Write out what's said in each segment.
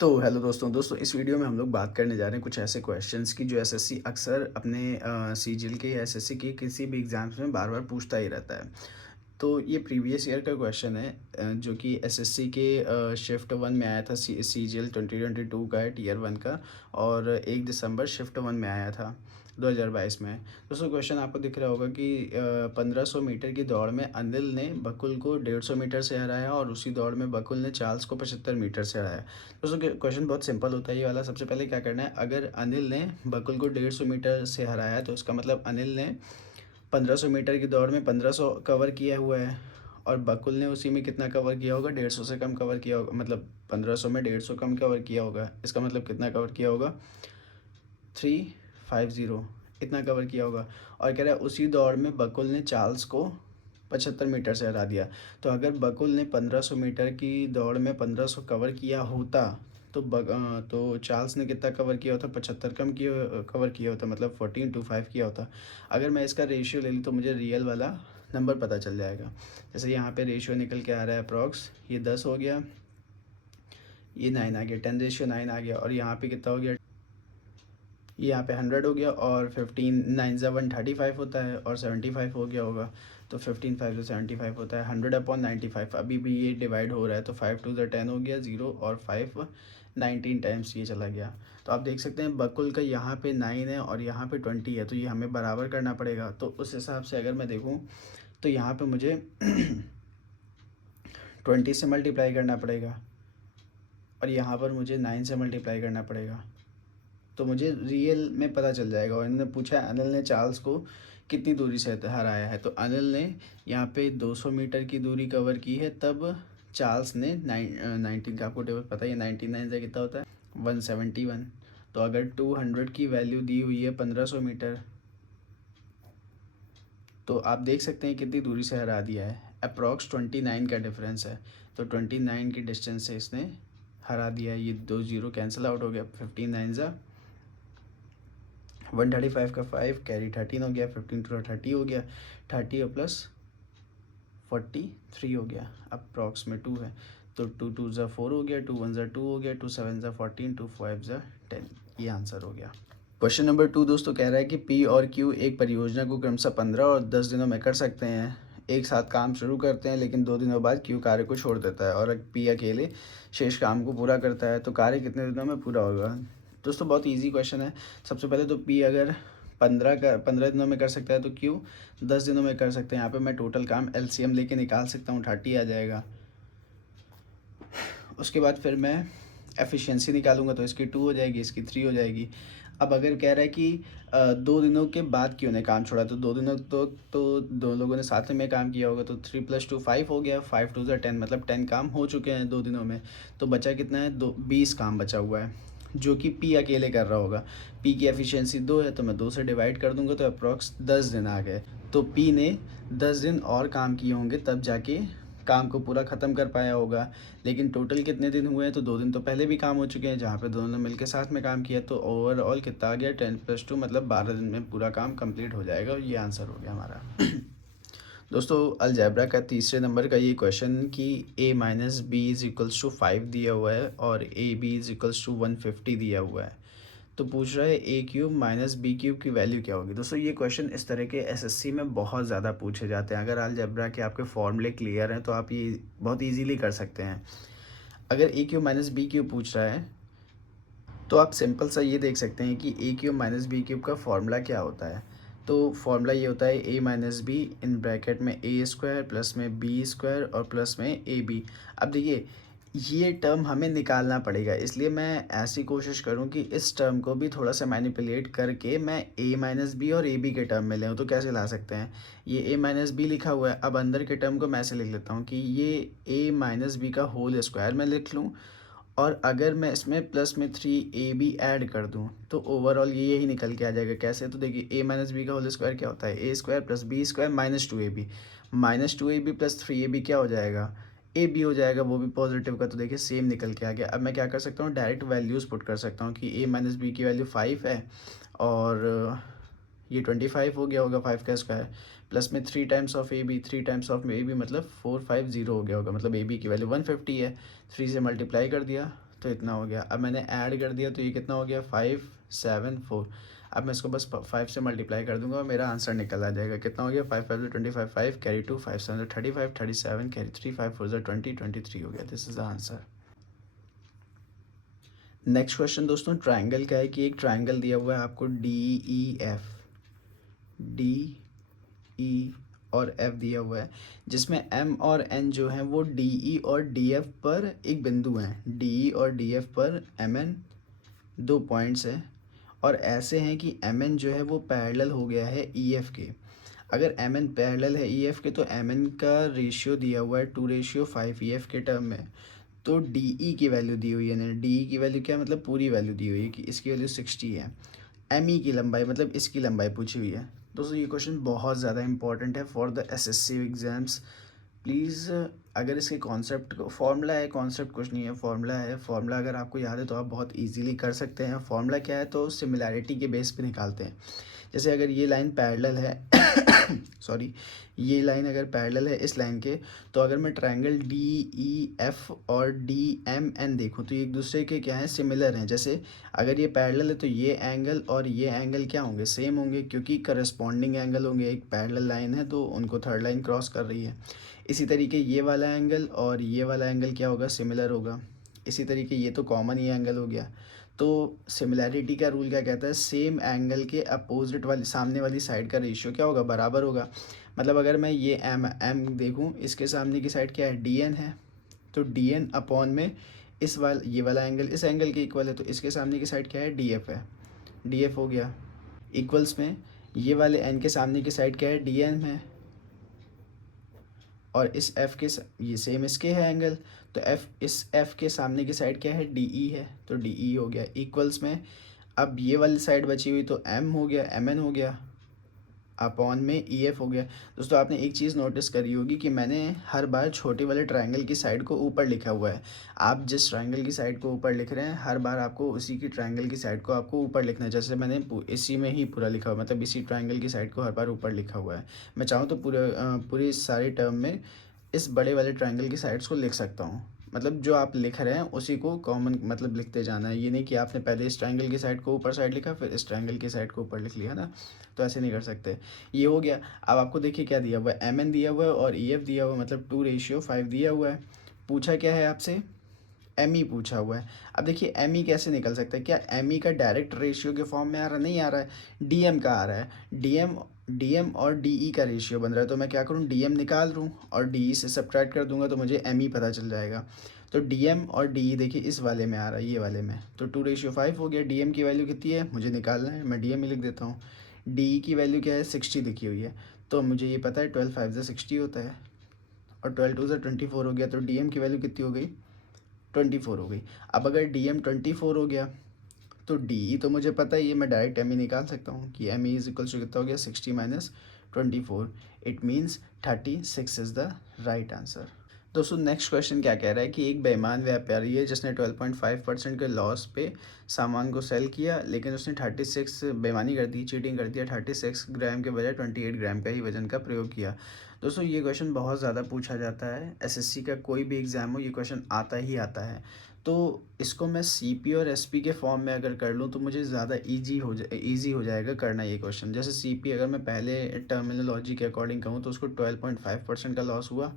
तो हेलो दोस्तों इस वीडियो में हम लोग बात करने जा रहे हैं कुछ ऐसे क्वेश्चंस की जो एसएससी अक्सर अपने सीजीएल के या एसएससी के किसी भी एग्जाम्स में बार बार पूछता ही रहता है। तो ये प्रीवियस ईयर का क्वेश्चन है जो कि एसएससी के शिफ्ट वन में आया था। सीजीएल 2022 का है, टीयर वन का। और 1 दिसंबर शिफ्ट वन में आया था 2022 में। दोस्तों क्वेश्चन आपको दिख रहा होगा कि 1500 मीटर की दौड़ में अनिल ने बकुल को 150 मीटर से हराया और उसी दौड़ में बकुल ने चार्ल्स को 75 मीटर से हराया। दोस्तों क्वेश्चन बहुत सिंपल होता है ये वाला। सबसे पहले क्या करना है, अगर अनिल ने बकुल को 150 मीटर से हराया तो इसका मतलब अनिल ने 1500 मीटर की दौड़ में 1500 कवर किया हुआ है और बकुल ने उसी में कितना कवर किया होगा, 150 से कम कवर किया होगा। मतलब 1500 में 150 कम कवर किया होगा, इसका मतलब कितना कवर किया होगा, 350 इतना कवर किया होगा। और कह रहा है उसी दौड़ में बकुल ने चार्ल्स को 75 मीटर से हरा दिया। तो अगर बकुल ने 1500 मीटर की दौड़ में 1500 कवर किया होता तो चार्ल्स ने कितना कवर किया होता, 75 कवर किया होता, मतलब 14-5 किया होता। अगर मैं इसका रेशियो ले लूँ तो मुझे रियल वाला नंबर पता चल जाएगा। जैसे यहाँ पे रेशियो निकल के आ रहा है अप्रॉक्स, ये 10 हो गया, ये 9 आ गया, 10:9 आ गया। और यहाँ पे कितना हो गया, ये यहाँ पे 100 हो गया। और 15 9 ज़ा 135 होता है और 75 हो गया होगा। तो 15 5 ज़ा 75 होता है, 100/95। अभी भी ये डिवाइड हो रहा है तो 5 2 ज़ा 10 हो गया 0 और 5 19 टाइम्स ये चला गया। तो आप देख सकते हैं बकुल का यहाँ पे 9 है और यहाँ पे 20 है, तो ये हमें बराबर करना पड़ेगा। तो उस हिसाब से अगर मैं देखूँ तो यहाँ पे मुझे 20 से मल्टीप्लाई करना पड़ेगा और यहाँ पर मुझे 9 से मल्टीप्लाई करना पड़ेगा। तो मुझे रियल में पता चल जाएगा। और इन्होंने पूछा है अनिल ने चार्ल्स को कितनी दूरी से हराया है, तो अनिल ने यहाँ पे 200 मीटर की दूरी कवर की है, तब चार्ल्स ने 19 का आपको टेबल पता ही है, 99 से कितना होता है, 171। तो अगर 200 की वैल्यू दी हुई है 1500 मीटर, तो आप देख सकते हैं कितनी दूरी से हरा दिया है। अप्रॉक्स 29 का डिफरेंस है, तो 29 की डिस्टेंस से इसने हरा दिया है। ये 2 0 कैंसिल आउट हो गया, 15 9 ज़ा 135 का 5 कैरी 13 हो गया, 15 टू 30 हो गया, 30 और प्लस 43 हो गया, अप्रॉक्स में 2 है। तो 2 2 ज़ा 4 हो गया, 2 1 ज़ा 2 हो गया, 2 7 ज़ा 14, 2 5 ज़ा 10। ये आंसर हो गया। क्वेश्चन नंबर 2 दोस्तों कह रहा है कि पी और क्यू एक परियोजना को क्रमशः 15 और 10 दिनों में कर सकते हैं। एक साथ काम शुरू करते हैं लेकिन 2 दिनों बाद क्यू कार्य को छोड़ देता है और पी अकेले शेष काम को पूरा करता है, तो कार्य कितने दिनों में पूरा होगा। दोस्तों बहुत इजी क्वेश्चन है। सबसे पहले तो पी अगर 15 दिनों में कर सकता है तो क्यू 10 दिनों में कर सकते हैं। यहाँ पे मैं टोटल काम एलसीएम लेके निकाल सकता हूँ, 30 आ जाएगा। उसके बाद फिर मैं एफिशिएंसी निकालूंगा तो इसकी 2 हो जाएगी, इसकी 3 हो जाएगी। अब अगर कह रहा है कि 2 दिनों के बाद क्यों ने काम छोड़ा, तो 2 दिनों तो दो लोगों ने साथ में काम किया होगा, तो 3 + 2 5 हो गया, 5 2 ज़ा 10, मतलब 10 काम हो चुके हैं 2 दिनों में। तो बचा कितना है, 20 काम बचा हुआ है जो कि पी अकेले कर रहा होगा। पी की एफिशिएंसी 2 है तो मैं 2 से डिवाइड कर दूंगा, तो अप्रॉक्स 10 दिन आ गए। तो पी ने 10 दिन और काम किए होंगे तब जाके काम को पूरा ख़त्म कर पाया होगा। लेकिन टोटल कितने दिन हुए हैं, तो 2 दिन तो पहले भी काम हो चुके हैं जहाँ पे दोनों ने मिलकर साथ में काम किया। तो ओवरऑल कितना आ गया, 10 + 2 मतलब 12 दिन में पूरा काम कंप्लीट हो जाएगा। और ये आंसर हो गया हमारा। दोस्तों अलजेब्रा का तीसरे नंबर का ये क्वेश्चन कि a-b = 5 दिया हुआ है और ab = 150 दिया हुआ है। तो पूछ रहा है a³ - b³ की वैल्यू क्या होगी। दोस्तों ये क्वेश्चन इस तरह के एसएससी में बहुत ज़्यादा पूछे जाते हैं। अगर अलजेब्रा के आपके फॉर्मूले क्लियर हैं तो आप ये बहुत इजीली कर सकते हैं। अगर a³ - b³ पूछ रहा है तो आप सिंपल सा ये देख सकते हैं कि a³ - b³ का फॉर्मूला क्या होता है। तो फॉर्मूला ये होता है a - b इन ब्रैकेट में a² प्लस में b² और प्लस में ab। अब देखिए ये टर्म हमें निकालना पड़ेगा, इसलिए मैं ऐसी कोशिश करूं कि इस टर्म को भी थोड़ा सा मैनिपुलेट करके मैं a - b और ab के टर्म में ले आऊँ। तो कैसे ला सकते हैं, ये a - b लिखा हुआ है, अब अंदर के टर्म को मैं ऐसे लिख लेता हूँ कि ये a - b का होल स्क्वायर मैं लिख लूँ और अगर मैं इसमें प्लस में 3ab ऐड कर दूं तो ओवरऑल ये यही निकल के आ जाएगा। कैसे, तो देखिए a - b का होल स्क्वायर क्या होता है, a² + b² - 2ab plus 3ab क्या हो जाएगा, ab हो जाएगा, वो भी पॉजिटिव का। तो देखिए सेम निकल के आ गया। अब मैं क्या कर सकता हूँ, डायरेक्ट वैल्यूज़ पुट कर सकता हूँ कि a - b की वैल्यू 5 है और ये 25 हो गया होगा, 5 का स्क्वायर प्लस में 3 times of a b, 3 times of a b मतलब 450 हो गया होगा, मतलब ए बी की वैल्यू 150 है। 3 से मल्टीप्लाई कर दिया तो इतना हो गया। अब मैंने ऐड कर दिया तो ये कितना हो गया 574। अब मैं इसको बस 5 से मल्टीप्लाई कर दूंगा और मेरा आंसर निकल आ जाएगा। कितना हो गया 5 5 25, 5 कैरी 2, 5 7 35, 37 कैरी 3, 5 4 20, 23 हो गया। This is the answer. Next question दोस्तों, ट्राइंगल का है कि एक ट्राइंगल दिया हुआ है आपको डी ई और एफ दिया हुआ है, जिसमें एम और एन जो है वो डी ई और डी एफ पर एक बिंदु हैं। डी ई और डी एफ पर एम एन 2 पॉइंट्स हैं और ऐसे हैं कि एम एन जो है वो पैरेलल हो गया है ई एफ के। अगर एम एन पैरेलल है ई एफ के तो एम एन का रेशियो दिया हुआ है 2:5 ई एफ के टर्म में। तो डी ई की वैल्यू दी हुई है ना, डी ई की वैल्यू क्या मतलब पूरी वैल्यू दी हुई है कि इसकी वैल्यू 60 है। एम ई की लंबाई मतलब इसकी लंबाई पूछी हुई है। दोस्तों ये क्वेश्चन बहुत ज़्यादा इंपॉर्टेंट है for the assessee exams. Please अगर इसके कॉन्सेप्ट को, फॉर्मूला है, कॉन्सेप्ट कुछ नहीं है, फॉर्मूला है। फॉर्मूला अगर आपको याद है तो आप बहुत इजीली कर सकते हैं। फॉर्मूला क्या है तो सिमिलैरिटी के बेस पे निकालते हैं। जैसे अगर ये लाइन पैरेलल है सॉरी, ये लाइन अगर पैरेलल है इस लाइन के, तो अगर मैं ट्रायंगल डी ई एफ और डी एम एन देखूँ तो ये एक दूसरे के क्या है सिमिलर हैं। जैसे अगर ये पैरेलल है तो ये एंगल और ये एंगल क्या होंगे सेम होंगे, क्योंकि करस्पॉन्डिंग एंगल होंगे। एक पैरेलल लाइन है तो उनको थर्ड लाइन क्रॉस कर रही है। इसी तरीके ये वाला एंगल और ये वाला एंगल क्या होगा सिमिलर होगा। इसी तरीके ये तो कॉमन ही एंगल हो गया। तो सिमिलैरिटी का रूल क्या कहता है, सेम एंगल के अपोजिट वाली सामने वाली साइड का रेशियो क्या होगा बराबर होगा। मतलब अगर मैं ये एम एम देखूँ, इसके सामने की साइड क्या है डी एन है, तो डी एन अपॉन में ये वाला एंगल इस एंगल के इक्वल है, तो इसके सामने की साइड क्या है डी एफ है, डी एफ हो गया। इक्वल्स में ये वाले एन के सामने की साइड क्या है डी एन है, और इस एफ के ये सेम इसके है एंगल, तो इस एफ के सामने की साइड क्या है डी ई है, तो डी ई हो गया। इक्वल्स में अब ये वाली साइड बची हुई तो एम हो गया, एम एन हो गया, अपॉन में ई एफ हो गया। दोस्तों आपने एक चीज़ नोटिस करी होगी कि मैंने हर बार छोटे वाले ट्रायंगल की साइड को ऊपर लिखा हुआ है। आप जिस ट्रायंगल की साइड को ऊपर लिख रहे हैं हर बार आपको उसी की ट्रायंगल की साइड को आपको ऊपर लिखना है। जैसे मैंने इसी में ही पूरा लिखा हुआ, मतलब इसी ट्रायंगल की साइड को हर बार ऊपर लिखा हुआ है। मैं चाहूँ तो पूरी सारी टर्म में इस बड़े वाले ट्रायंगल की साइड्स को लिख सकता हूँ। मतलब जो आप लिख रहे हैं उसी को कॉमन मतलब लिखते जाना है। ये नहीं कि आपने पहले इस ट्रायंगल की साइड को ऊपर साइड लिखा फिर इस ट्रायंगल की साइड को ऊपर लिख लिया ना, तो ऐसे नहीं कर सकते। ये हो गया। अब आपको देखिए क्या दिया हुआ है, एम एन दिया हुआ है और ई एफ दिया हुआ है, मतलब 2:5 दिया हुआ है। पूछा क्या है आपसे, एम ई पूछा हुआ है। अब देखिए एम ई कैसे निकल सकता है, क्या एम ई का डायरेक्ट रेशियो के फॉर्म में आ रहा नहीं आ रहा है, डी एम का आ रहा है। डी एम और डी ई का रेशियो बन रहा है, तो मैं क्या करूँ डी एम निकाल दूँ और डी ई से सब्ट्रैक्ट कर दूंगा तो मुझे एम ई पता चल जाएगा। तो डी एम और डी ई देखिए इस वाले में आ रहा है, ये वाले में, तो 2:5 हो गया। डी एम की वैल्यू कितनी है मुझे निकालना है, मैं डी एम ही लिख देता हूँ। डी ई की वैल्यू क्या है 60 लिखी हुई है, तो मुझे ये पता है 12 5 60 होता है, और 12 2 24 हो गया। तो डी एम की वैल्यू कितनी हो गई 24 हो गई। अब अगर डी एम 24 हो गया तो डी ई तो मुझे पता ही है, मैं डायरेक्ट एम ई निकाल सकता हूँ कि M E is equal to कितना हो गया 60 minus 24। It means 36 is the right answer. दोस्तों नेक्स्ट क्वेश्चन क्या कह रहा है कि एक बेईमान व्यापारी है जिसने 12.5% के लॉस पे सामान को सेल किया, लेकिन उसने 36 बेईमानी कर दी, चीटिंग कर दिया, 36 ग्राम के बजाय 28 ग्राम का ही वजन का प्रयोग किया। दोस्तों ये क्वेश्चन बहुत ज़्यादा पूछा जाता है, एसएससी का कोई भी एग्ज़ाम हो ये क्वेश्चन आता ही आता है। तो इसको मैं सीपी और एसपी के फॉर्म में अगर कर लूँ तो मुझे ज़्यादा ईजी हो जाएगा करना ये क्वेश्चन। जैसे सीपी अगर मैं पहले टर्मिनोलॉजी के अकॉर्डिंग कहूँ तो उसको 12.5% का लॉस हुआ,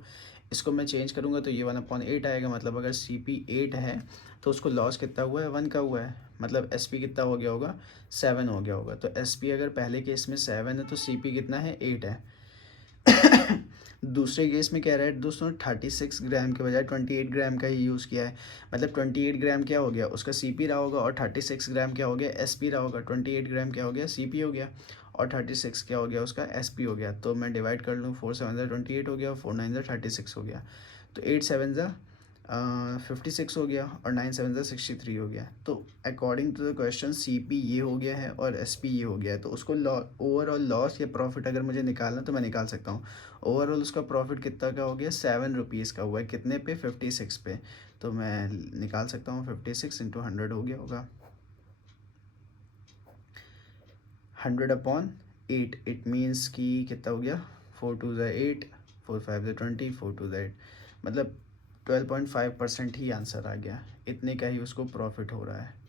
इसको मैं चेंज करूँगा तो ये 1/8 आएगा। मतलब अगर सी पी 8 है तो उसको लॉस कितना हुआ है 1 का हुआ है, मतलब एस पी कितना हो गया होगा 7 हो गया होगा। तो एस पी अगर पहले केस में 7 है तो सी पी कितना है 8 है। दूसरे केस में क्या रहा है दोस्तों 36 ग्राम के बजाय 28 ग्राम का ही यूज़ किया है। मतलब 28 ग्राम क्या हो गया उसका सी पी रहा होगा, और 36 ग्राम क्या हो गया एस पी रहा होगा। 28 ग्राम क्या हो गया सी पी हो गया, और 36 क्या हो गया उसका एस पी हो गया। तो मैं डिवाइड कर लूँ 4 7 28 हो गया, 4 9 36 हो गया, तो 8 7 56 हो गया, और 9 7 63 हो गया। तो according to the question C P ये हो गया है और एस पी ये हो गया है। तो उसको ओवरऑल लॉस या प्रॉफिट अगर मुझे निकालना तो मैं निकाल सकता हूँ। ओवरऑल उसका प्रॉफिट कितना का हो गया 7 रुपीज़ का हुआ है, कितने पे 56 पे। तो मैं निकाल सकता हूँ 56 इंटू 100 हो गया होगा 100/8। इट मीन्स कि कितना हो गया 4 2 8, 4 5 20, 4 2 8, मतलब 12.5% ही आंसर आ गया। इतने का ही उसको प्रॉफिट हो रहा है।